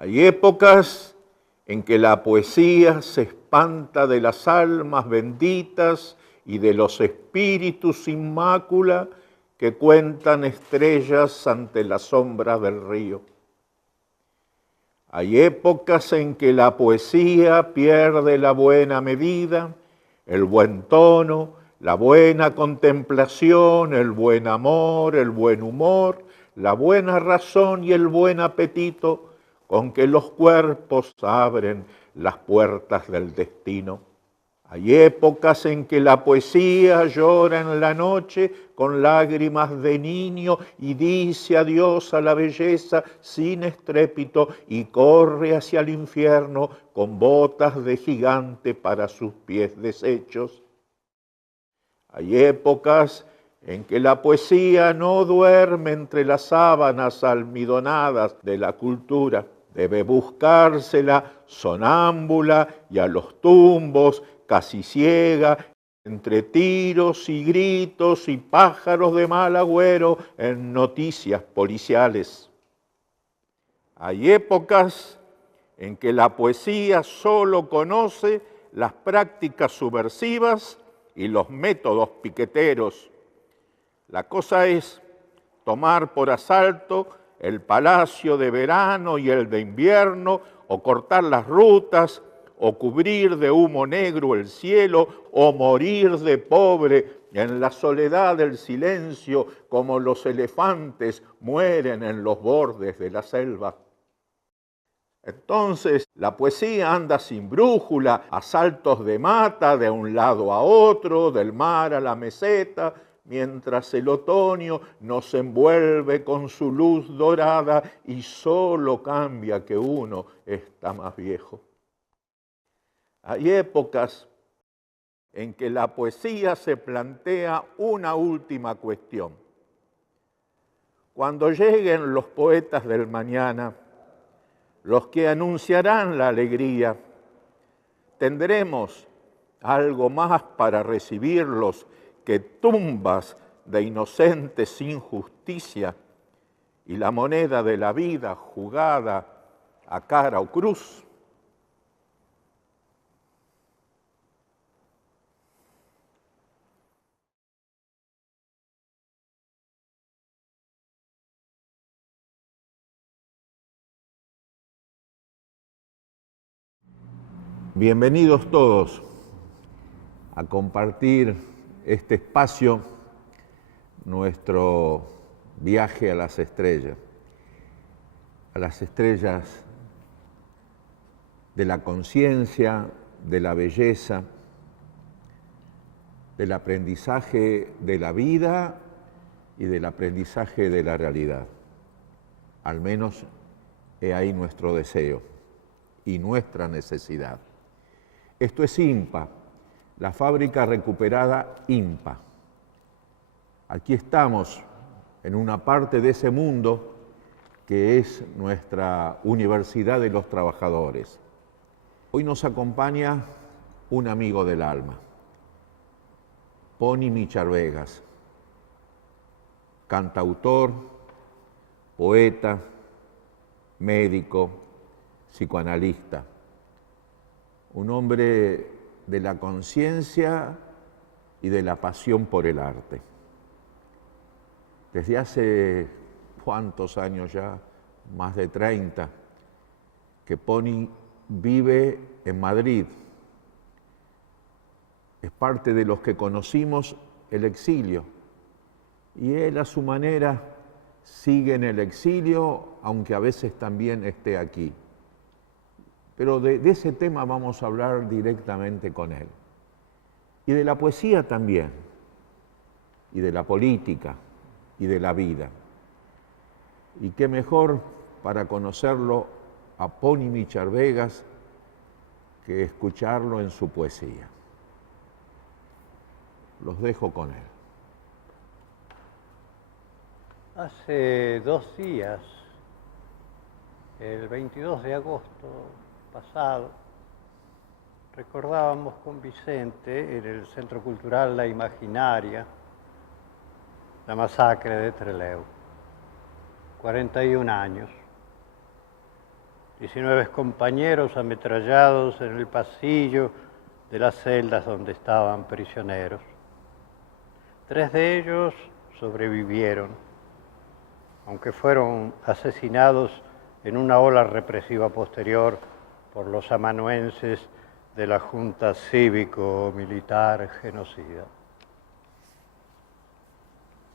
Hay épocas en que la poesía se espanta de las almas benditas y de los espíritus sin mácula que cuentan estrellas ante la sombra del río. Hay épocas en que la poesía pierde la buena medida, el buen tono, la buena contemplación, el buen amor, el buen humor, la buena razón y el buen apetito con que los cuerpos abren las puertas del destino. Hay épocas en que la poesía llora en la noche con lágrimas de niño y dice adiós a la belleza sin estrépito y corre hacia el infierno con botas de gigante para sus pies deshechos. Hay épocas en que la poesía no duerme entre las sábanas almidonadas de la cultura. Debe buscársela sonámbula y a los tumbos, casi ciega, entre tiros y gritos y pájaros de mal agüero en noticias policiales. Hay épocas en que la poesía solo conoce las prácticas subversivas y los métodos piqueteros. La cosa es tomar por asalto el palacio de verano y el de invierno, o cortar las rutas, o cubrir de humo negro el cielo, o morir de pobre en la soledad del silencio, como los elefantes mueren en los bordes de la selva. Entonces, la poesía anda sin brújula, a saltos de mata, de un lado a otro, del mar a la meseta, mientras el otoño nos envuelve con su luz dorada y solo cambia que uno está más viejo. Hay épocas en que la poesía se plantea una última cuestión. Cuando lleguen los poetas del mañana, los que anunciarán la alegría, tendremos algo más para recibirlos que tumbas de inocentes sin justicia y la moneda de la vida jugada a cara o cruz. Bienvenidos todos a compartir este espacio, nuestro viaje a las estrellas de la conciencia, de la belleza, del aprendizaje de la vida y del aprendizaje de la realidad. Al menos he ahí nuestro deseo y nuestra necesidad. Esto es INPA, la fábrica recuperada INPA. Aquí estamos en una parte de ese mundo que es nuestra Universidad de los Trabajadores. Hoy nos acompaña un amigo del alma, Pony Micharvegas, cantautor, poeta, médico, psicoanalista, un hombre de la conciencia y de la pasión por el arte. Desde hace cuántos años ya, más de 30, que Pony vive en Madrid. Es parte de los que conocimos el exilio y él a su manera sigue en el exilio, aunque a veces también esté aquí. Pero de ese tema vamos a hablar directamente con él. Y de la poesía también, y de la política, y de la vida. Y qué mejor para conocerlo a Pony Micharvegas que escucharlo en su poesía. Los dejo con él. Hace 2 días, el 22 de agosto pasado, recordábamos con Vicente en el Centro Cultural La Imaginaria la masacre de Trelew. 41 años. 19 compañeros ametrallados en el pasillo de las celdas donde estaban prisioneros. 3 de ellos sobrevivieron, aunque fueron asesinados en una ola represiva posterior por los amanuenses de la Junta Cívico-Militar Genocida.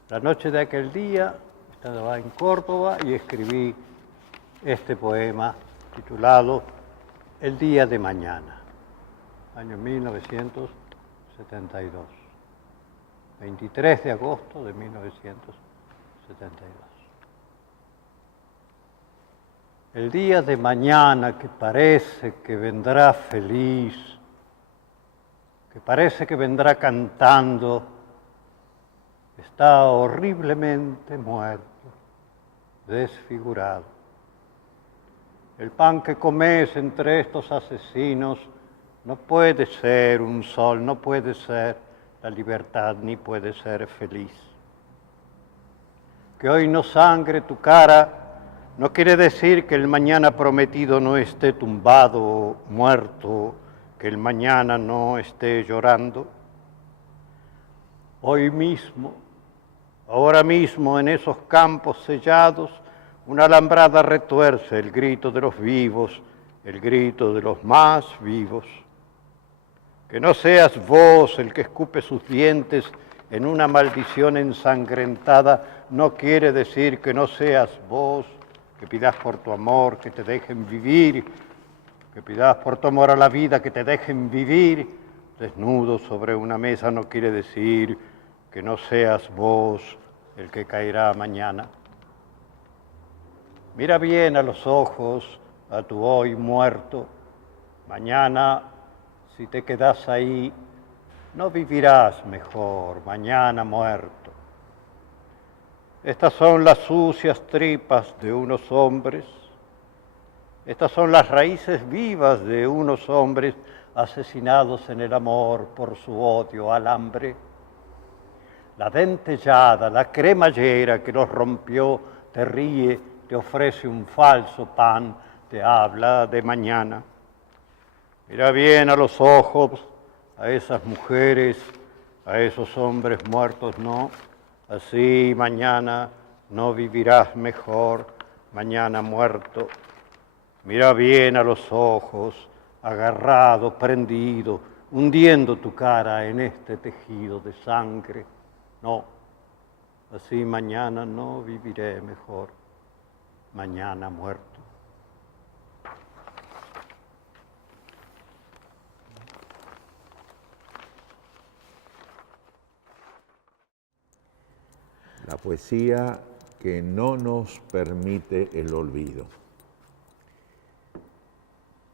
La noche de aquel día estaba en Córdoba y escribí este poema titulado El día de mañana, año 1972, 23 de agosto de 1972. El día de mañana que parece que vendrá feliz, que parece que vendrá cantando, está horriblemente muerto, desfigurado. El pan que comes entre estos asesinos no puede ser un sol, no puede ser la libertad, ni puede ser feliz. Que hoy no sangre tu cara no quiere decir que el mañana prometido no esté tumbado, muerto, que el mañana no esté llorando. Hoy mismo, ahora mismo, en esos campos sellados, una alambrada retuerce el grito de los vivos, el grito de los más vivos. Que no seas vos el que escupe sus dientes en una maldición ensangrentada, no quiere decir que no seas vos, que pidas por tu amor que te dejen vivir, que pidas por tu amor a la vida que te dejen vivir. Desnudo sobre una mesa no quiere decir que no seas vos el que caerá mañana. Mira bien a los ojos a tu hoy muerto. Mañana, si te quedas ahí, no vivirás mejor, mañana muerto. Estas son las sucias tripas de unos hombres, estas son las raíces vivas de unos hombres asesinados en el amor por su odio al hambre. La dentellada, la cremallera que los rompió, te ríe, te ofrece un falso pan, te habla de mañana. Mira bien a los ojos, a esas mujeres, a esos hombres muertos, no. Así mañana no vivirás mejor, mañana muerto. Mira bien a los ojos, agarrado, prendido, hundiendo tu cara en este tejido de sangre. No, así mañana no viviré mejor, mañana muerto. La poesía que no nos permite el olvido.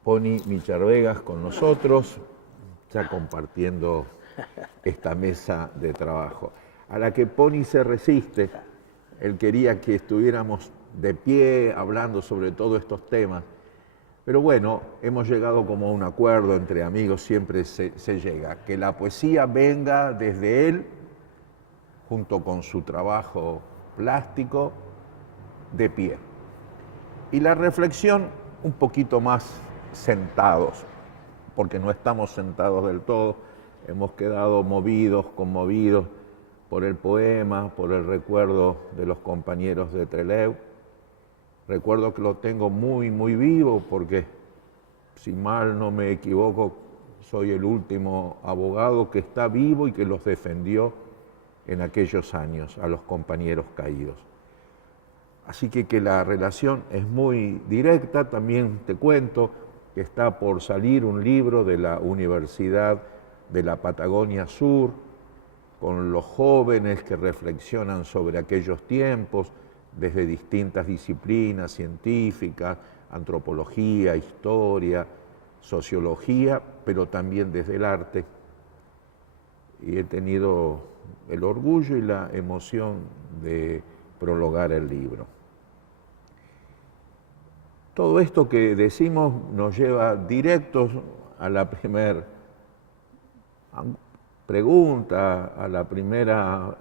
Pony Micharvegas con nosotros, ya compartiendo esta mesa de trabajo, a la que Pony se resiste. Él quería que estuviéramos de pie hablando sobre todos estos temas, pero bueno, hemos llegado como a un acuerdo entre amigos, siempre se llega, que la poesía venga desde él, junto con su trabajo plástico, de pie. Y la reflexión un poquito más sentados, porque no estamos sentados del todo, hemos quedado movidos, conmovidos por el poema, por el recuerdo de los compañeros de Trelew. Recuerdo que lo tengo muy, muy vivo, porque si mal no me equivoco, soy el último abogado que está vivo y que los defendió en aquellos años a los compañeros caídos. Así que la relación es muy directa. También te cuento que está por salir un libro de la Universidad de la Patagonia Sur, con los jóvenes que reflexionan sobre aquellos tiempos, desde distintas disciplinas científicas, antropología, historia, sociología, pero también desde el arte. Y he tenido el orgullo y la emoción de prologar el libro. Todo esto que decimos nos lleva directos a la primera pregunta, a la primera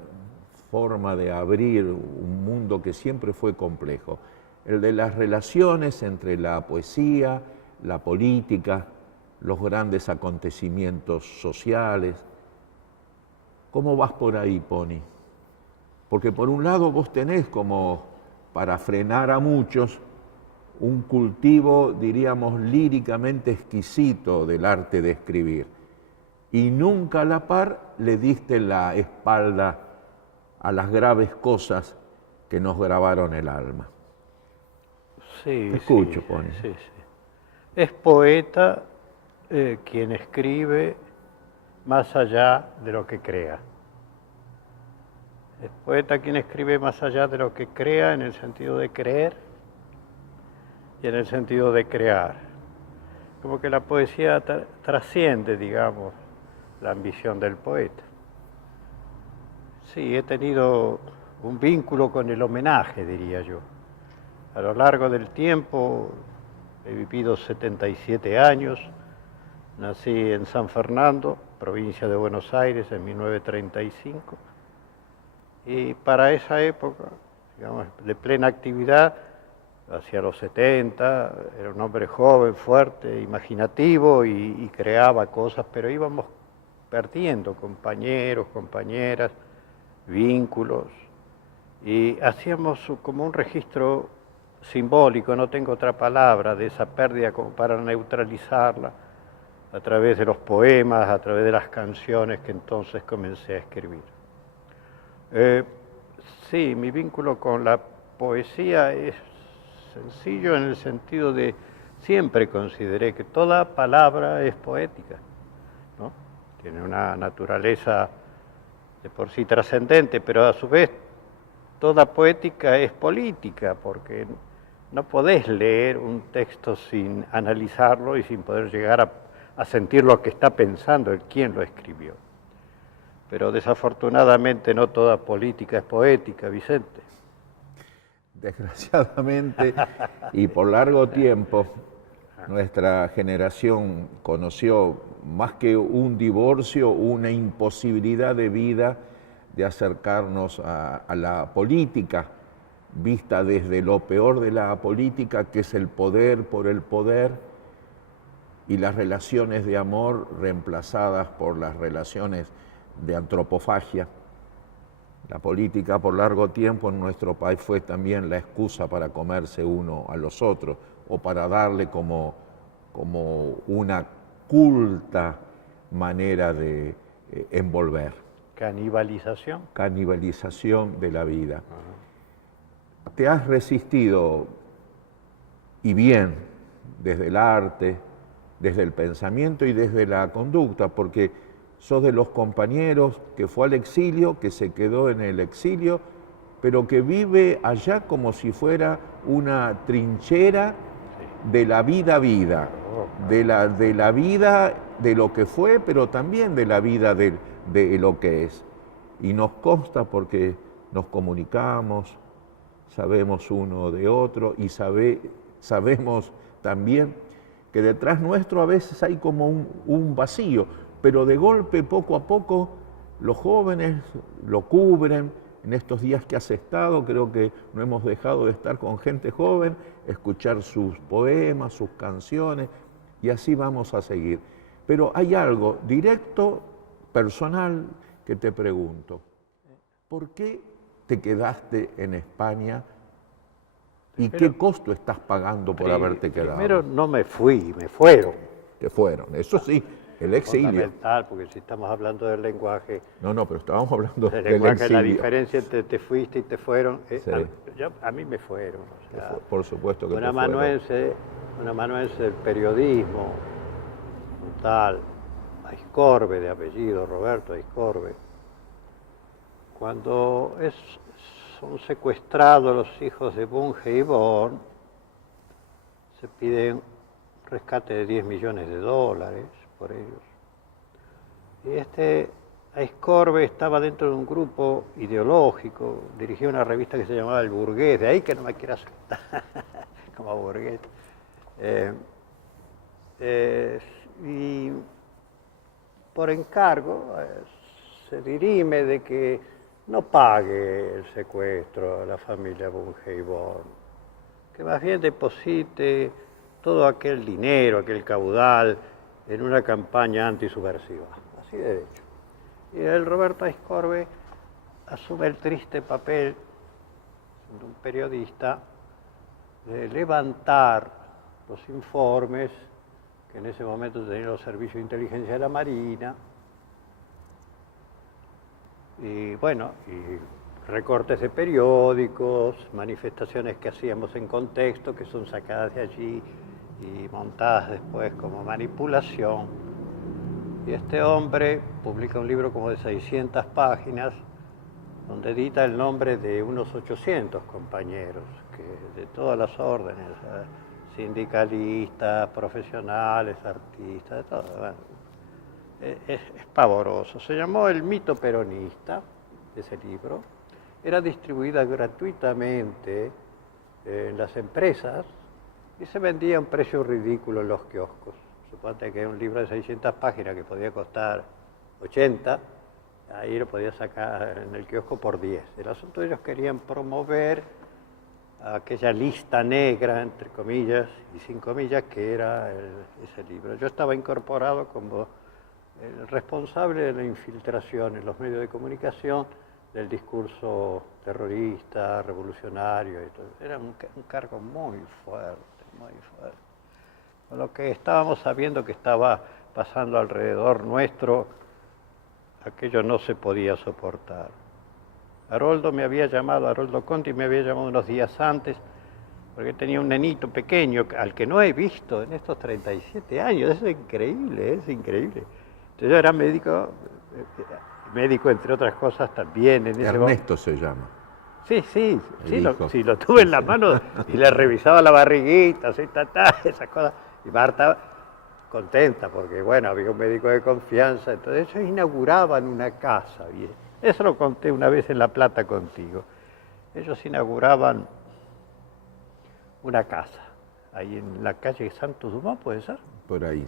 forma de abrir un mundo que siempre fue complejo. el de las relaciones entre la poesía, la política, los grandes acontecimientos sociales. ¿Cómo vas por ahí, Pony? Porque por un lado vos tenés como, para frenar a muchos, un cultivo, diríamos, líricamente exquisito del arte de escribir. Y nunca a la par le diste la espalda a las graves cosas que nos grabaron el alma. Sí, Te escucho, sí, Pony. sí, sí. Es poeta quien escribe más allá de lo que crea. Es poeta quien escribe más allá de lo que crea en el sentido de creer y en el sentido de crear. Como que la poesía trasciende, digamos, la ambición del poeta. Sí, he tenido un vínculo con el homenaje, diría yo. A lo largo del tiempo he vivido 77 años, nací en San Fernando, provincia de Buenos Aires, en 1935, y para esa época, digamos, de plena actividad, hacia los 70, era un hombre joven, fuerte, imaginativo y creaba cosas, pero íbamos perdiendo compañeros, compañeras, vínculos, y hacíamos como un registro simbólico, no tengo otra palabra, de esa pérdida como para neutralizarla a través de los poemas, a través de las canciones que entonces comencé a escribir. Sí, mi vínculo con la poesía es sencillo en el sentido de siempre consideré que toda palabra es poética, ¿no? Tiene una naturaleza de por sí trascendente, pero a su vez toda poética es política, porque no podés leer un texto sin analizarlo y sin poder llegar a sentir lo que está pensando el quien lo escribió. Pero desafortunadamente no toda política es poética, Vicente. Desgraciadamente, y por largo tiempo, nuestra generación conoció más que un divorcio, una imposibilidad de vida de acercarnos a la política, vista desde lo peor de la política, que es el poder por el poder, y las relaciones de amor reemplazadas por las relaciones de antropofagia. La política por largo tiempo en nuestro país fue también la excusa para comerse uno a los otros o para darle como una culta manera de envolver. Canibalización. Canibalización de la vida. Te has resistido, y bien, desde el arte, desde el pensamiento y desde la conducta, porque sos de los compañeros que fue al exilio, que se quedó en el exilio, pero que vive allá como si fuera una trinchera de la vida, de la vida de lo que fue, pero también de la vida de lo que es. Y nos consta porque nos comunicamos, sabemos uno de otro y sabemos también que detrás nuestro a veces hay como un vacío, pero de golpe, poco a poco, los jóvenes lo cubren. En estos días que has estado, creo que no hemos dejado de estar con gente joven, escuchar sus poemas, sus canciones, y así vamos a seguir. Pero hay algo directo, personal, que te pregunto. ¿Por qué te quedaste en España y qué costo estás pagando por haberte quedado? Primero no me fui, me fueron. Te fueron, eso sí. El exilio. Fundamental, porque si estamos hablando del lenguaje. No, pero estábamos hablando del lenguaje, exilio. La diferencia entre te fuiste y te fueron. Sí. A mí me fueron. O sea, por supuesto que un amanuense del periodismo, un tal Aiscorbe, de apellido Roberto Aiscorbe, cuando son secuestrados los hijos de Bunge y Born, se pide un rescate de $10 millones por ellos. Y Aiscorbe estaba dentro de un grupo ideológico, dirigía una revista que se llamaba El Burgués, de ahí que no me quiera aceptar como burgués. Y por encargo se dirime de que no pague el secuestro a la familia Bunge y Born, que más bien deposite todo aquel dinero, aquel caudal, en una campaña antisubversiva. Así de hecho. Y el Roberto Aiscorbe asume el triste papel de un periodista de levantar los informes que en ese momento tenían los servicios de inteligencia de la Marina, y bueno, y recortes de periódicos, manifestaciones que hacíamos en contexto, que son sacadas de allí y montadas después como manipulación. Y este hombre publica un libro como de 600 páginas, donde edita el nombre de unos 800 compañeros, que de todas las órdenes, sindicalistas, profesionales, artistas, de todo. Bueno, es pavoroso. Se llamó El mito peronista, ese libro. Era distribuida gratuitamente en las empresas y se vendía a un precio ridículo en los kioscos. Suponte que un libro de 600 páginas que podía costar 80, ahí lo podía sacar en el kiosco por 10. El asunto, ellos querían promover aquella lista negra, entre comillas y sin comillas, que era ese libro. Yo estaba incorporado como el responsable de la infiltración en los medios de comunicación del discurso terrorista, revolucionario y todo. Era un cargo muy fuerte, muy fuerte. Con lo que estábamos sabiendo que estaba pasando alrededor nuestro, aquello no se podía soportar. Haroldo Conti me había llamado unos días antes, porque tenía un nenito pequeño al que no he visto en estos 37 años. Eso es increíble, es increíble. Entonces yo era médico entre otras cosas también. En ese Ernesto se llama. Sí, lo tuve en la mano y le revisaba la barriguita, así, esas cosas. Y Marta contenta, porque bueno, había un médico de confianza. Entonces ellos inauguraban una casa, bien. Eso lo conté una vez en La Plata contigo. Ellos inauguraban una casa, ahí en la calle Santos Dumont, ¿puede ser? Por ahí,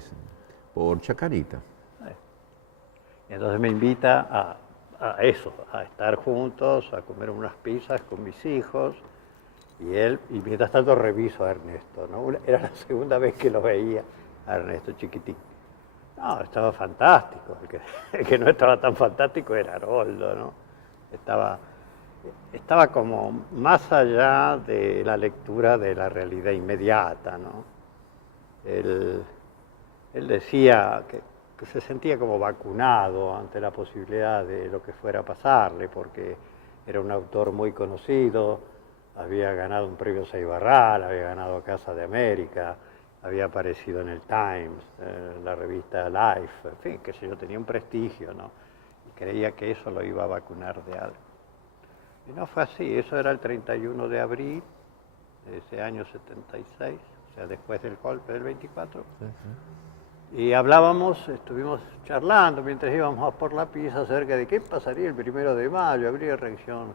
por Chacarita. Y entonces me invita a eso, a estar juntos, a comer unas pizzas con mis hijos, y mientras tanto reviso a Ernesto, ¿no? Era la segunda vez que lo veía a Ernesto chiquitín. No, estaba fantástico. El que no estaba tan fantástico era Haroldo, ¿no? Estaba como más allá de la lectura de la realidad inmediata, ¿no? Él decía que se sentía como vacunado ante la posibilidad de lo que fuera a pasarle, porque era un autor muy conocido, había ganado un premio Seibarral, había ganado Casa de América, había aparecido en el Times, en la revista Life, en fin, que yo, tenía un prestigio, ¿no? Y creía que eso lo iba a vacunar de algo. Y no fue así, eso era el 31 de abril de ese año 76, o sea, después del golpe del 24. Y estuvimos charlando mientras íbamos por la pizza acerca de qué pasaría el 1 de mayo, habría reacción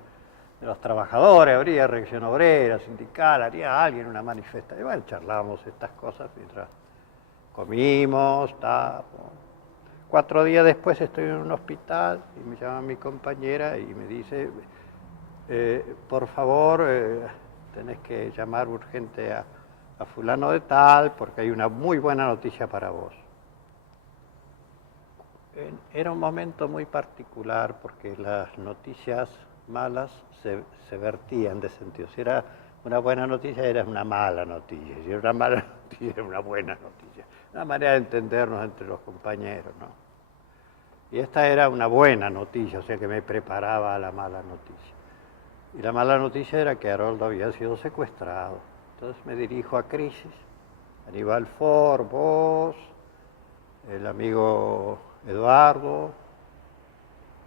de los trabajadores, habría reacción obrera, sindical, haría alguien una manifestación. Y bueno, charlábamos estas cosas mientras comimos, 4 días después estoy en un hospital y me llama mi compañera y me dice, por favor, tenés que llamar urgente a fulano de tal porque hay una muy buena noticia para vos. Era un momento muy particular porque las noticias malas se vertían de sentido. Si era una buena noticia, era una mala noticia. Si era una mala noticia, era una buena noticia. Una manera de entendernos entre los compañeros, ¿no? Y esta era una buena noticia, o sea que me preparaba a la mala noticia. Y la mala noticia era que Haroldo había sido secuestrado. Entonces me dirijo a Crisis, Aníbal Ford, vos, el amigo Eduardo,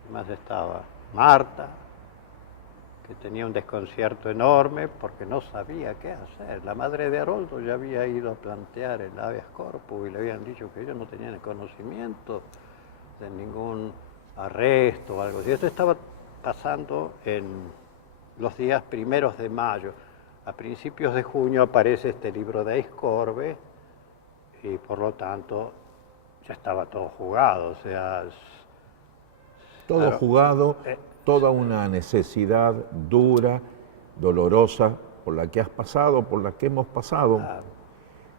¿qué más estaba? Marta, que tenía un desconcierto enorme porque no sabía qué hacer. La madre de Haroldo ya había ido a plantear el habeas corpus y le habían dicho que ellos no tenían conocimiento de ningún arresto o algo así. Esto estaba pasando en los días 1 de mayo. A principios de junio aparece este libro de Aiscorbe y por lo tanto ya estaba todo jugado, o sea... Todo claro, jugado, toda una necesidad dura, dolorosa, por la que has pasado, por la que hemos pasado. Claro.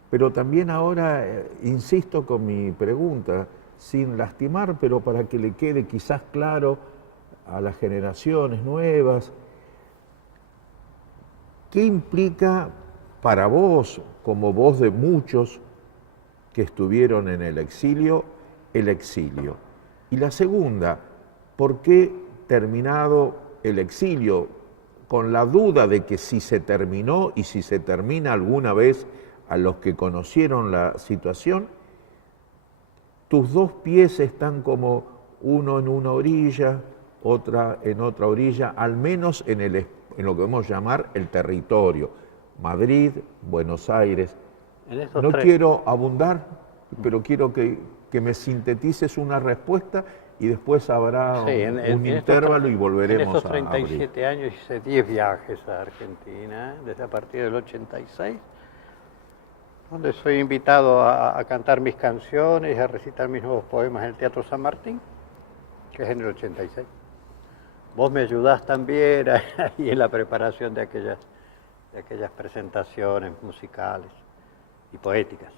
Pero también ahora insisto con mi pregunta, sin lastimar, pero para que le quede quizás claro a las generaciones nuevas, ¿qué implica para vos, como voz de muchos que estuvieron en el exilio? Y la segunda, ¿por qué terminado el exilio? Con la duda de que si se terminó y si se termina alguna vez a los que conocieron la situación, tus dos pies están como uno en una orilla, otra en otra orilla, al menos en lo que vamos a llamar el territorio, Madrid, Buenos Aires. No quiero abundar, pero quiero que me sintetices una respuesta y después habrá un intervalo y volveremos a abrir. En estos 37 años hice 10 viajes a Argentina, desde a partir del 86, donde soy invitado a cantar mis canciones y a recitar mis nuevos poemas en el Teatro San Martín, que es en el 86. Vos me ayudás también ahí en la preparación de aquellas presentaciones musicales y poéticas.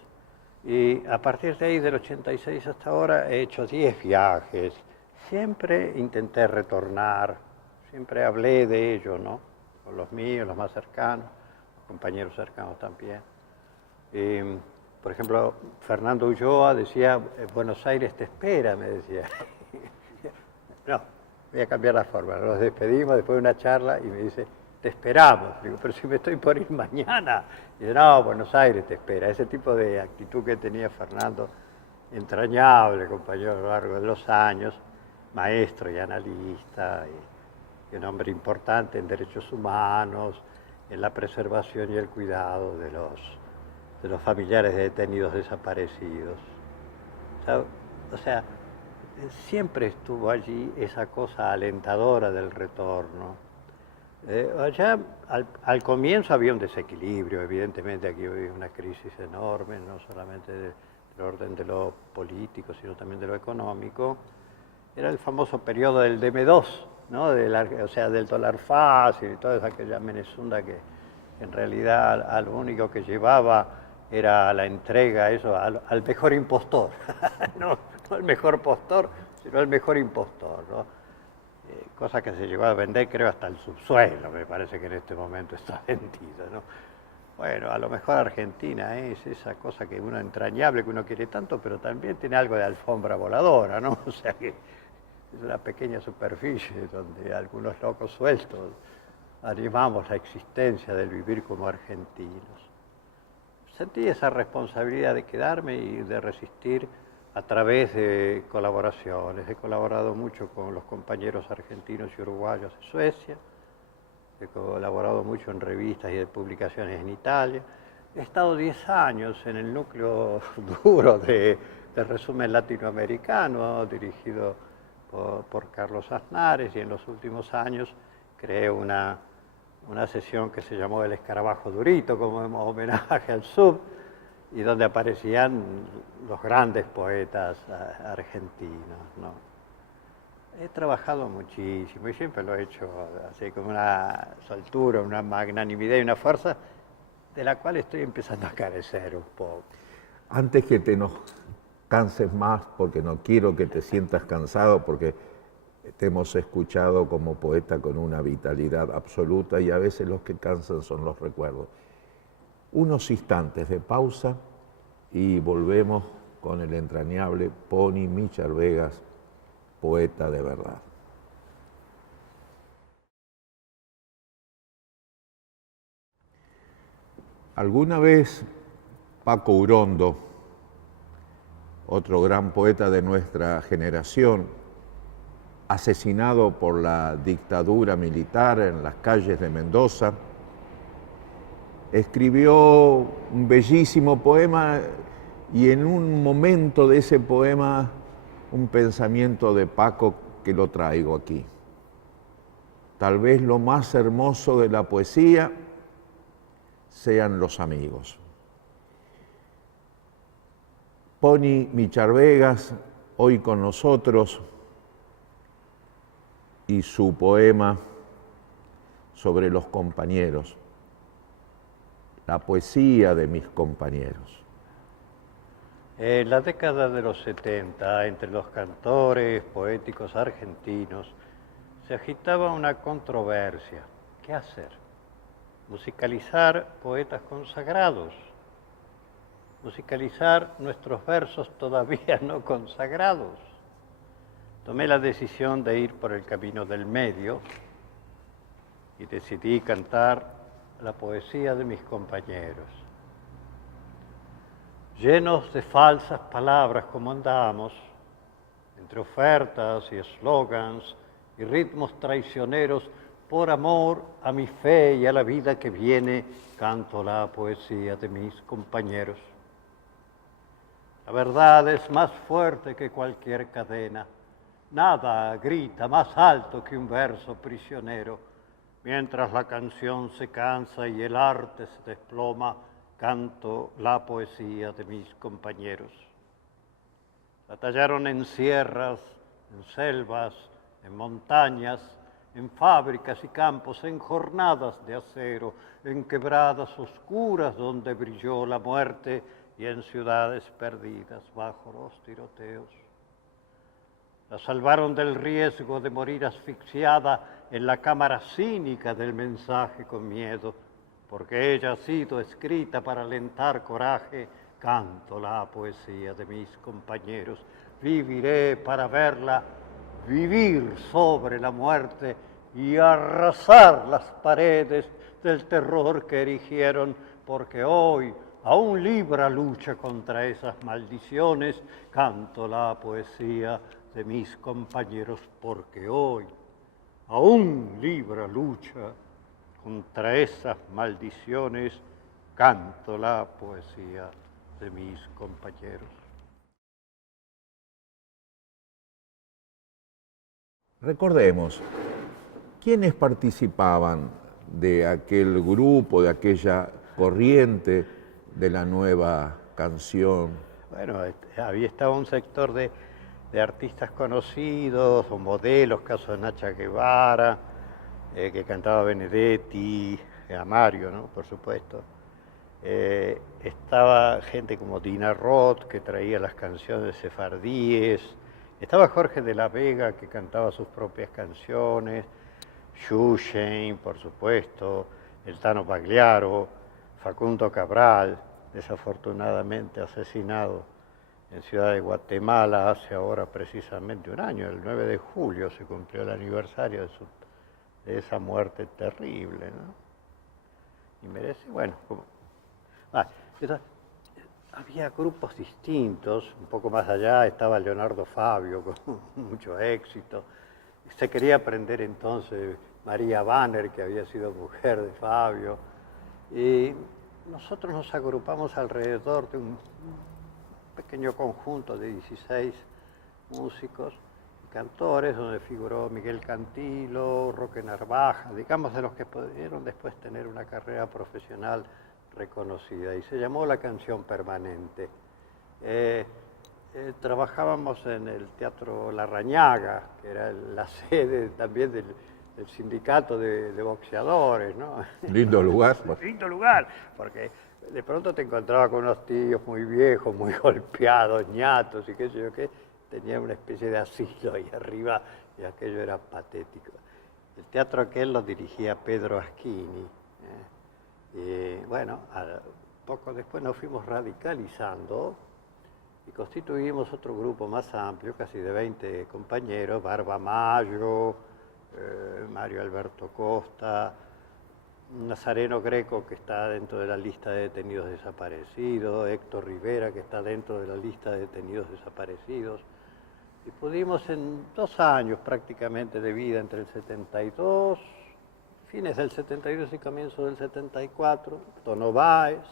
Y a partir de ahí, del 86 hasta ahora, he hecho 10 viajes. Siempre intenté retornar, siempre hablé de ello, ¿no? Con los míos, los más cercanos, compañeros cercanos también. Por ejemplo, Fernando Ulloa decía, Buenos Aires te espera, me decía. No, voy a cambiar la forma. Nos despedimos después de una charla y me dice, te esperamos. Digo, pero si me estoy por ir mañana. Y dice, no, Buenos Aires te espera. Ese tipo de actitud que tenía Fernando, entrañable, compañero a lo largo de los años, maestro y analista, y un hombre importante en derechos humanos, en la preservación y el cuidado de los familiares de detenidos desaparecidos. O sea, siempre estuvo allí esa cosa alentadora del retorno. Allá al comienzo había un desequilibrio, evidentemente aquí había una crisis enorme, no solamente del orden de lo político, sino también de lo económico. Era el famoso periodo del DM2, ¿no? O sea, del dólar fácil y toda aquella menezunda que en realidad a lo único que llevaba era la entrega eso al mejor impostor. No el mejor postor, sino el mejor impostor, ¿no? Cosa que se llegó a vender, creo, hasta el subsuelo, me parece que en este momento está vendida, ¿no? Bueno, a lo mejor Argentina es esa cosa que uno entrañable, que uno quiere tanto, pero también tiene algo de alfombra voladora, ¿no? O sea que es una pequeña superficie donde algunos locos sueltos animamos la existencia del vivir como argentinos. Sentí esa responsabilidad de quedarme y de resistir a través de colaboraciones. He colaborado mucho con los compañeros argentinos y uruguayos de Suecia, he colaborado mucho en revistas y de publicaciones en Italia. He estado 10 años en el núcleo duro de Resumen Latinoamericano, dirigido por Carlos Aznares, y en los últimos años creé una sesión que se llamó El Escarabajo Durito, como homenaje al sub, y donde aparecían los grandes poetas argentinos, ¿no? He trabajado muchísimo y siempre lo he hecho así con una soltura, una magnanimidad y una fuerza de la cual estoy empezando a carecer un poco. Antes que te nos canses más, porque no quiero que te sientas cansado, porque te hemos escuchado como poeta con una vitalidad absoluta y a veces los que cansan son los recuerdos. Unos instantes de pausa y volvemos con el entrañable Pony Michar Vegas, poeta de verdad. Alguna vez Paco Urondo, otro gran poeta de nuestra generación, asesinado por la dictadura militar en las calles de Mendoza, escribió un bellísimo poema y en un momento de ese poema un pensamiento de Paco que lo traigo aquí. Tal vez lo más hermoso de la poesía sean los amigos. Pony Michar Vegas, hoy con nosotros, y su poema sobre los compañeros. la poesía de mis compañeros. En la década de los 70, entre los cantores poéticos argentinos, se agitaba una controversia. ¿Qué hacer? Musicalizar poetas consagrados, musicalizar nuestros versos todavía no consagrados. Tomé la decisión de ir por el camino del medio y decidí cantar la poesía de mis compañeros. Llenos de falsas palabras como andamos, entre ofertas y eslogans y ritmos traicioneros, por amor a mi fe y a la vida que viene, canto la poesía de mis compañeros. La verdad es más fuerte que cualquier cadena. Nada grita más alto que un verso prisionero. Mientras la canción se cansa y el arte se desploma, canto la poesía de mis compañeros. La tallaron en sierras, en selvas, en montañas, en fábricas y campos, en jornadas de acero, en quebradas oscuras donde brilló la muerte y en ciudades perdidas bajo los tiroteos. La salvaron del riesgo de morir asfixiada en la cámara cínica del mensaje con miedo, porque ella ha sido escrita para alentar coraje. Canto la poesía de mis compañeros. Viviré para verla vivir sobre la muerte y arrasar las paredes del terror que erigieron, porque hoy aún libra lucha contra esas maldiciones. Canto la poesía de mis compañeros, porque hoy aún libra lucha contra esas maldiciones. Canto la poesía de mis compañeros. Recordemos, ¿quiénes participaban de aquel grupo, de aquella corriente de la nueva canción? Bueno, había estado un sector de artistas conocidos o modelos, caso de Nacha Guevara, que cantaba Benedetti, a Mario, ¿no? Por supuesto. Estaba gente como Dina Roth, que traía las canciones sefardíes. Estaba Jorge de la Vega, que cantaba sus propias canciones. Schuchen, por supuesto. El Tano Pagliaro. Facundo Cabral, desafortunadamente asesinado en Ciudad de Guatemala hace ahora precisamente un año. El 9 de julio se cumplió el aniversario de esa muerte terrible, ¿no? Y merece, bueno, había grupos distintos. Un poco más allá estaba Leonardo Fabio con mucho éxito. Se quería aprender entonces María Banner, que había sido mujer de Fabio. Y nosotros nos agrupamos alrededor de un pequeño conjunto de 16 músicos y cantores, donde figuró Miguel Cantilo, Roque Narvaja, digamos de los que pudieron después tener una carrera profesional reconocida, y se llamó La Canción Permanente. Trabajábamos en el Teatro Larrañaga, que era la sede también del sindicato de boxeadores, ¿no? Lindo lugar. Lindo lugar, porque de pronto te encontraba con unos tíos muy viejos, muy golpeados, ñatos y qué sé yo qué, tenían una especie de asilo ahí arriba y aquello era patético. El teatro aquel lo dirigía Pedro Aschini. Y bueno, poco después nos fuimos radicalizando y constituimos otro grupo más amplio, casi de 20 compañeros, Barba Mayo, Mario Alberto Costa, Nazareno Greco, que está dentro de la lista de detenidos desaparecidos, Héctor Rivera, que está dentro de la lista de detenidos desaparecidos. Y pudimos en 2 años prácticamente de vida, entre el 72, fines del 72 y comienzo del 74, Tono Báez.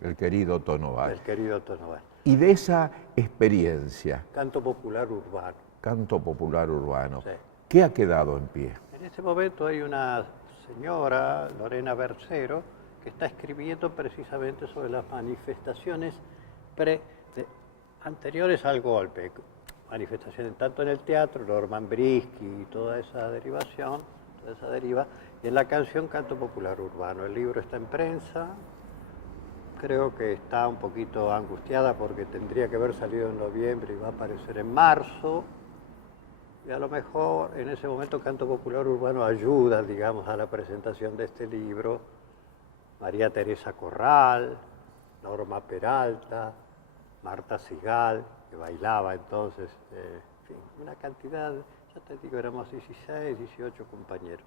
El querido Tono Báez. El querido Tono Báez. Y de esa experiencia. Canto popular urbano. Canto popular urbano. Sí. ¿Qué ha quedado en pie? En este momento hay una señora, Lorena Bercero, que está escribiendo precisamente sobre las manifestaciones anteriores al golpe. Manifestaciones tanto en el teatro, Norman Brisky y toda esa derivación, toda esa deriva, Y en la canción Canto Popular Urbano. El libro está en prensa. Creo que está un poquito angustiada porque tendría que haber salido en noviembre y va a aparecer en marzo. Y a lo mejor en ese momento Canto Popular Urbano ayuda, digamos, a la presentación de este libro. María Teresa Corral, Norma Peralta, Marta Sigal, que bailaba entonces, en fin, una cantidad, ya te digo, éramos 16, 18 compañeros.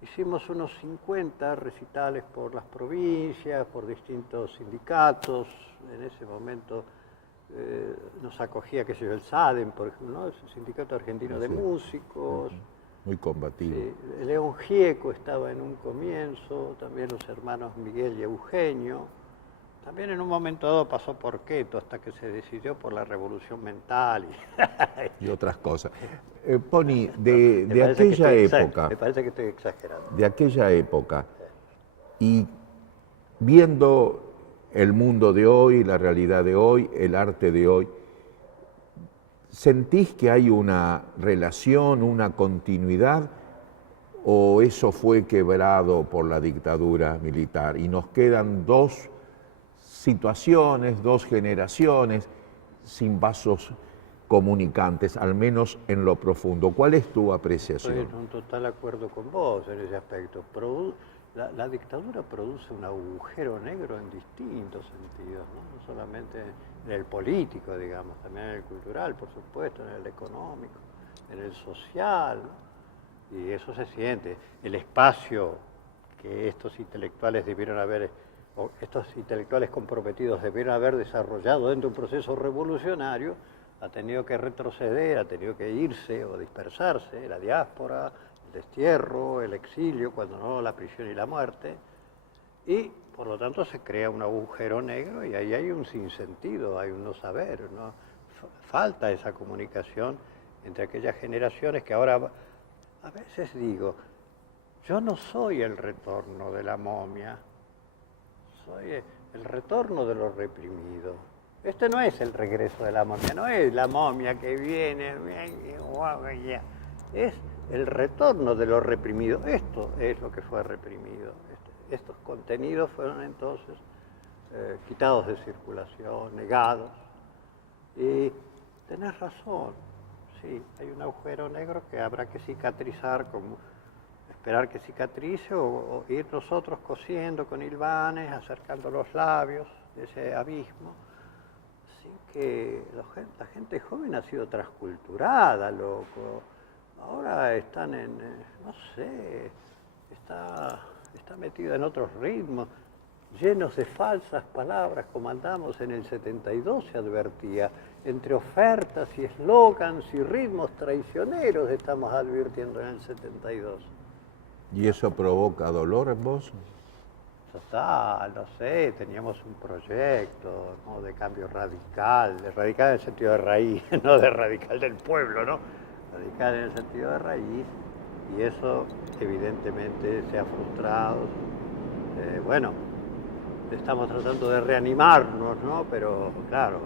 Hicimos unos 50 recitales por las provincias, por distintos sindicatos. En ese momento nos acogía, qué sé yo, el SADEM, por ejemplo, ¿no? El Sindicato Argentino de Músicos. Muy combativo. León Gieco estaba en un comienzo, también los hermanos Miguel y Eugenio. También en un momento dado pasó por Queto hasta que se decidió por la revolución mental y otras cosas. Pony, de aquella época... Me parece que estoy exagerando. De aquella época, y viendo el mundo de hoy, la realidad de hoy, el arte de hoy, ¿sentís que hay una relación, una continuidad, o eso fue quebrado por la dictadura militar y nos quedan dos situaciones, dos generaciones sin vasos comunicantes, al menos en lo profundo? ¿Cuál es tu apreciación? Estoy en un total acuerdo con vos en ese aspecto. La dictadura produce un agujero negro en distintos sentidos, ¿no? No solamente en el político, digamos, también en el cultural, por supuesto, en el económico, en el social, ¿no? Y eso se siente. El espacio que estos intelectuales debieron haber, o estos intelectuales comprometidos debieron haber desarrollado dentro de un proceso revolucionario, ha tenido que retroceder, ha tenido que irse o dispersarse, la diáspora, el destierro, el exilio, cuando no la prisión y la muerte, y por lo tanto se crea un agujero negro y ahí hay un sinsentido, hay un no saber, ¿no? Falta esa comunicación entre aquellas generaciones que ahora, a veces digo, yo no soy el retorno de la momia, soy el retorno de lo reprimido. Este no es el regreso de la momia, no es la momia que viene, es el retorno de lo reprimido. Esto es lo que fue reprimido. Estos contenidos fueron entonces quitados de circulación, negados. Y tenés razón, sí, hay un agujero negro que habrá que cicatrizar, como esperar que cicatrice o ir nosotros cosiendo con hilvanes, acercando los labios de ese abismo, sin que la gente joven ha sido transculturada, loco. Ahora están no sé, está metida en otros ritmos, llenos de falsas palabras, como andamos en el 72, se advertía. Entre ofertas y eslogans y ritmos traicioneros estamos advirtiendo en el 72. ¿Y eso provoca dolor en vos? Total, no sé, teníamos un proyecto, ¿no?, de cambio radical, de radical en el sentido de raíz, no de radical del pueblo, ¿no? Radical en el sentido de raíz, y eso evidentemente se ha frustrado. Bueno, estamos tratando de reanimarnos, ¿no? Pero claro,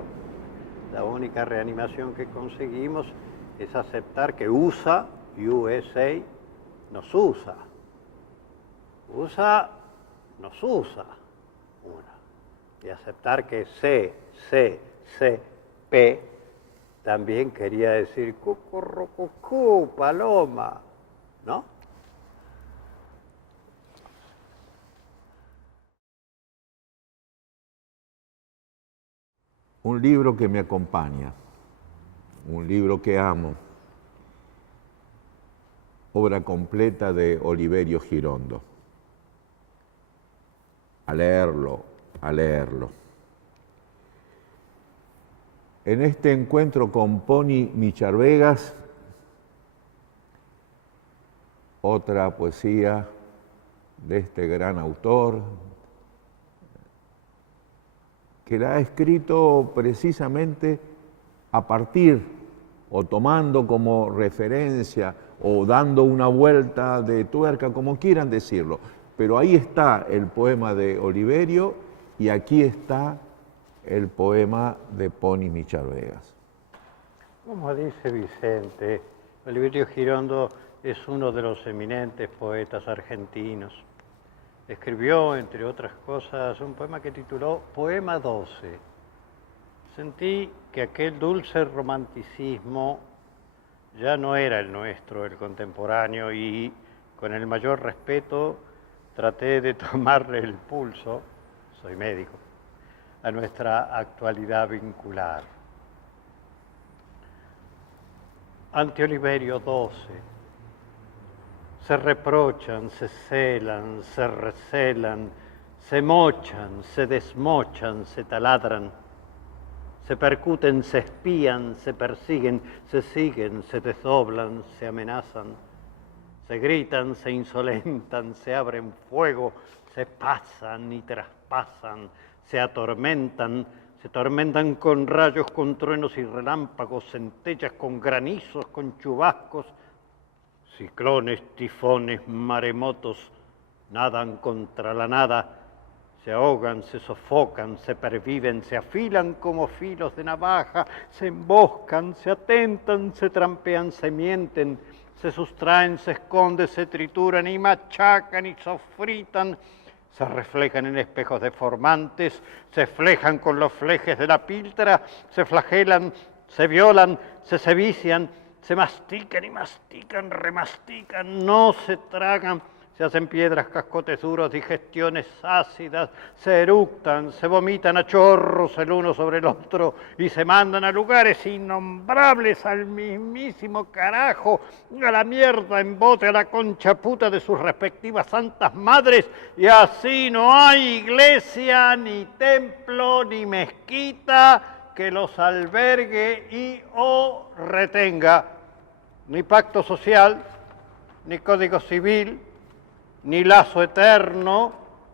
la única reanimación que conseguimos es aceptar que USA nos usa. USA nos usa, una. Y aceptar que CCCP también quería decir cucurrucucú, paloma, ¿no? Un libro que me acompaña, un libro que amo, obra completa de Oliverio Girondo. A leerlo. En este encuentro con Pony Micharvegas, otra poesía de este gran autor, que la ha escrito precisamente a partir o tomando como referencia o dando una vuelta de tuerca, como quieran decirlo. Pero ahí está el poema de Oliverio y aquí está el poema de Pony Micharvegas. Como dice Vicente, Oliverio Girondo es uno de los eminentes poetas argentinos. Escribió, entre otras cosas, un poema que tituló Poema 12. Sentí que aquel dulce romanticismo ya no era el nuestro, el contemporáneo, y con el mayor respeto traté de tomarle el pulso, soy médico, a nuestra actualidad vincular. Ante Oliverio 12, se reprochan, se celan, se recelan, se mochan, se desmochan, se taladran, se percuten, se espían, se persiguen, se siguen, se desdoblan, se amenazan, se gritan, se insolentan, se abren fuego, se pasan y traspasan, se atormentan, se tormentan con rayos, con truenos y relámpagos, centellas, con granizos, con chubascos, ciclones, tifones, maremotos, nadan contra la nada, se ahogan, se sofocan, se perviven, se afilan como filos de navaja, se emboscan, se atentan, se trampean, se mienten, se sustraen, se esconden, se trituran y machacan y sofritan, se reflejan en espejos deformantes, se flejan con los flejes de la piltra, se flagelan, se violan, se sevician, se mastican y mastican, remastican, no se tragan, se hacen piedras, cascotes duros, digestiones ácidas, se eructan, se vomitan a chorros el uno sobre el otro y se mandan a lugares innombrables, al mismísimo carajo, a la mierda en bote, a la concha puta de sus respectivas santas madres, y así no hay iglesia, ni templo, ni mezquita que los albergue y o retenga, ni pacto social, ni código civil, ni lazo eterno,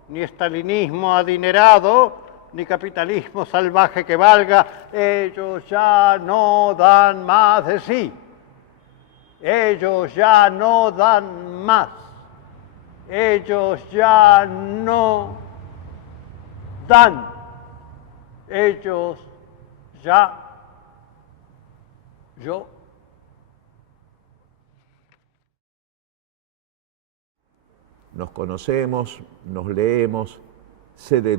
ni estalinismo adinerado, ni capitalismo salvaje que valga. Ellos ya no dan más de sí. Ellos ya no dan más. Ellos ya no dan. Ellos ya, yo. Nos conocemos, nos leemos, sé de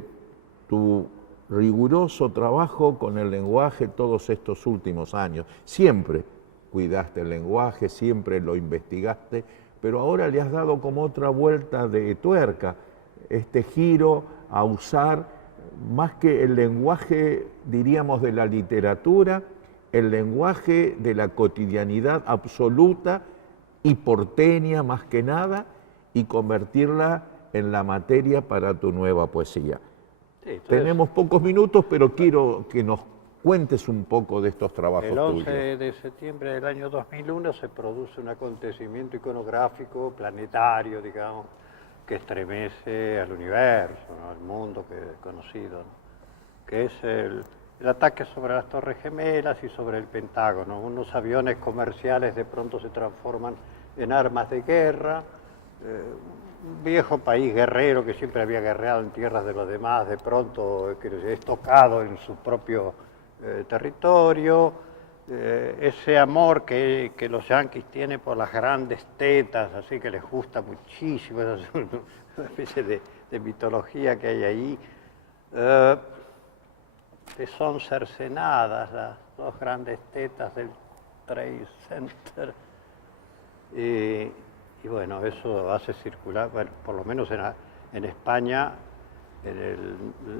tu riguroso trabajo con el lenguaje todos estos últimos años. Siempre cuidaste el lenguaje, siempre lo investigaste, pero ahora le has dado como otra vuelta de tuerca, este giro a usar más que el lenguaje, diríamos, de la literatura, el lenguaje de la cotidianidad absoluta y porteña más que nada, y convertirla en la materia para tu nueva poesía. Sí, entonces, tenemos pocos minutos, pero quiero que nos cuentes un poco de estos trabajos tuyos. El 11 de septiembre del año 2001 se produce un acontecimiento iconográfico planetario, digamos, que estremece al universo, ¿no?, al mundo que es conocido, ¿no?, que es el ataque sobre las Torres Gemelas y sobre el Pentágono. Unos aviones comerciales de pronto se transforman en armas de guerra. Un viejo país guerrero que siempre había guerreado en tierras de los demás, de pronto es tocado en su propio territorio. Ese amor que los yanquis tienen por las grandes tetas, así que les gusta muchísimo, es una especie de mitología que hay ahí, que son cercenadas las dos grandes tetas del Trade Center. Y bueno, eso hace circular, bueno, por lo menos en España,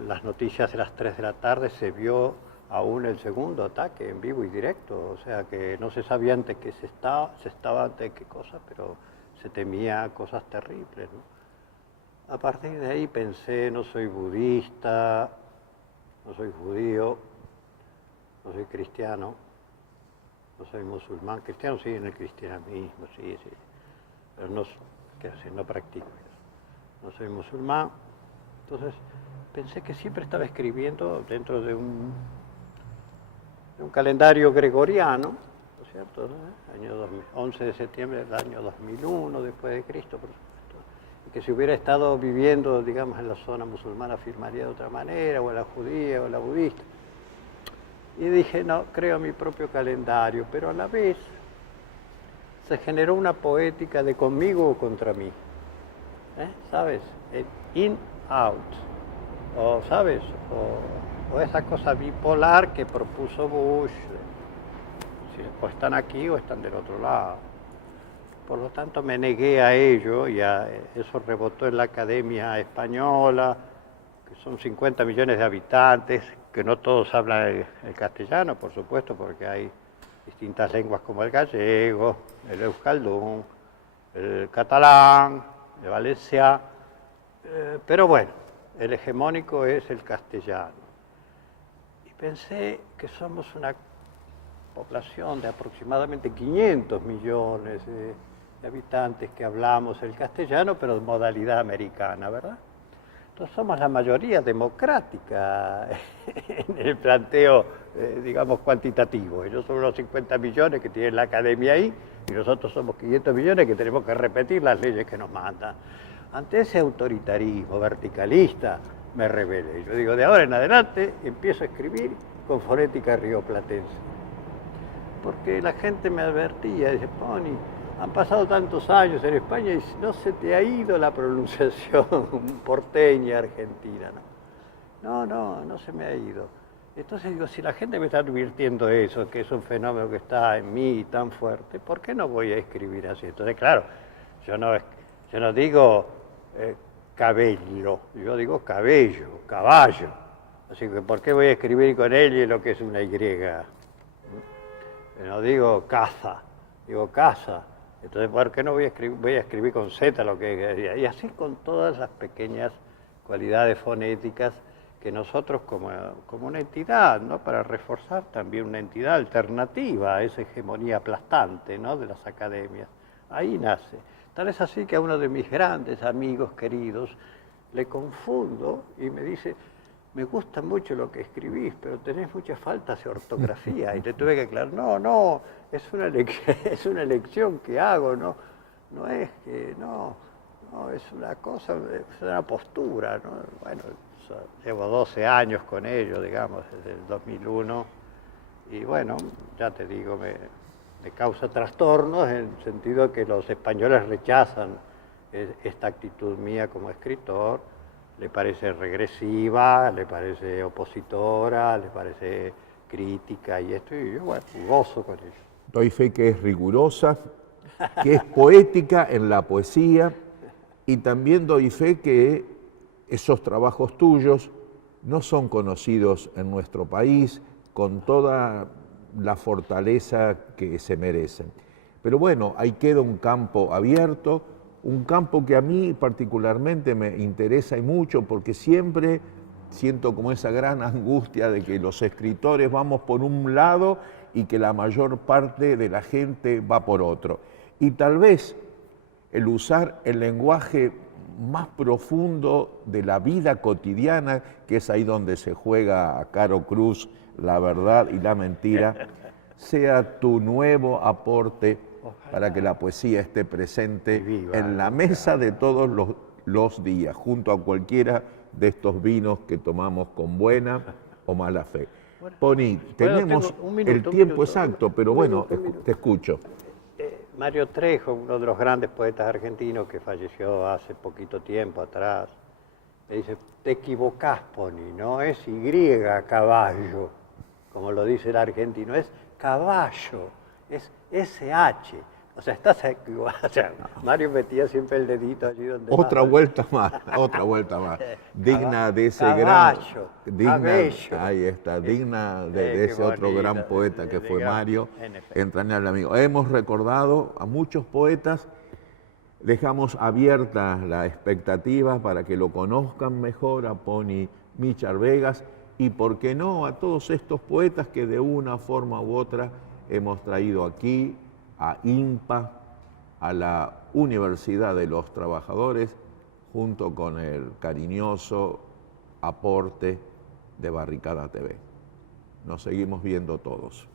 las noticias de las 3 de la tarde se vio aún el segundo ataque en vivo y directo, o sea que no se sabía antes que se estaba antes qué cosa, pero se temía cosas terribles, ¿no? A partir de ahí pensé, no soy budista, no soy judío, no soy cristiano, no soy musulmán, cristiano sí en el cristianismo, sí. Pero no practico eso. No soy musulmán. Entonces pensé que siempre estaba escribiendo dentro de un calendario gregoriano, ¿no es cierto?, ¿no? Año 11 de septiembre del año 2001 después de Cristo, por supuesto. Y que si hubiera estado viviendo, digamos, en la zona musulmana firmaría de otra manera, o en la judía o en la budista. Y dije, no, creo mi propio calendario, pero a la vez se generó una poética de conmigo o contra mí. ¿Sabes? El in-out. O, ¿sabes? O esa cosa bipolar que propuso Bush. O están aquí o están del otro lado. Por lo tanto, me negué a ello y eso rebotó en la Academia Española, que son 50 millones de habitantes, que no todos hablan el castellano, por supuesto, porque hay distintas lenguas como el gallego, el euskaldún, el catalán, el valenciano, pero bueno, el hegemónico es el castellano. Y pensé que somos una población de aproximadamente 500 millones de habitantes que hablamos el castellano, pero de modalidad americana, ¿verdad? Entonces somos la mayoría democrática en el planteo, digamos, cuantitativo. Ellos son los 50 millones que tiene la academia ahí, y nosotros somos 500 millones que tenemos que repetir las leyes que nos mandan. Ante ese autoritarismo verticalista me rebelé. Yo digo, de ahora en adelante empiezo a escribir con fonética rioplatense. Porque la gente me advertía, dice, Pony, han pasado tantos años en España y no se te ha ido la pronunciación porteña argentina. No se me ha ido. Entonces digo, si la gente me está advirtiendo eso, que es un fenómeno que está en mí tan fuerte, ¿por qué no voy a escribir así? Entonces, claro, yo no digo cabello, yo digo cabello, caballo. Así que, ¿por qué voy a escribir con él lo que es una Y? No digo caza, digo casa. Entonces, ¿por qué no voy a escribir con Z lo que... Y así con todas las pequeñas cualidades fonéticas que nosotros como una entidad, ¿no? Para reforzar también una entidad alternativa a esa hegemonía aplastante, ¿no? De las academias. Ahí nace. Tal es así que a uno de mis grandes amigos queridos le confundo y me dice, me gusta mucho lo que escribís, pero tenés muchas faltas de ortografía. Y le tuve que aclarar, no, es una elección que hago, no es que, no, es una cosa, es una postura, ¿no? Bueno, llevo 12 años con ello, digamos, desde el 2001, y bueno, ya te digo, me causa trastornos en el sentido de que los españoles rechazan esta actitud mía como escritor. Le parece regresiva, le parece opositora, le parece crítica y esto, y yo, bueno, gozo con ello. Doy fe que es rigurosa, que es poética en la poesía, y también doy fe que esos trabajos tuyos no son conocidos en nuestro país con toda la fortaleza que se merecen. Pero bueno, ahí queda un campo abierto, un campo que a mí particularmente me interesa y mucho, porque siempre siento como esa gran angustia de que los escritores vamos por un lado y que la mayor parte de la gente va por otro. Y tal vez el usar el lenguaje más profundo de la vida cotidiana, que es ahí donde se juega a Caro Cruz la verdad y la mentira, sea tu nuevo aporte para que la poesía esté presente en la mesa de todos los días, junto a cualquiera de estos vinos que tomamos con buena o mala fe. Pony, tenemos el tiempo exacto, pero bueno, te escucho. Mario Trejo, uno de los grandes poetas argentinos que falleció hace poquito tiempo atrás, me dice, te equivocás, Pony, no es Y caballo, como lo dice el argentino, es caballo, es SH. O sea, estás equivocado. O sea, Mario metía siempre el dedito allí donde... Otra vuelta más. Digna de ese caballo, gran... cabello. Ahí está, digna de ese otro gran poeta que fue Mario, entrañable amigo. Hemos recordado a muchos poetas, dejamos abierta la expectativa para que lo conozcan mejor a Pony Míchar Vegas, y por qué no a todos estos poetas que de una forma u otra hemos traído aquí, a INPA, a la Universidad de los Trabajadores, junto con el cariñoso aporte de Barricada TV. Nos seguimos viendo todos.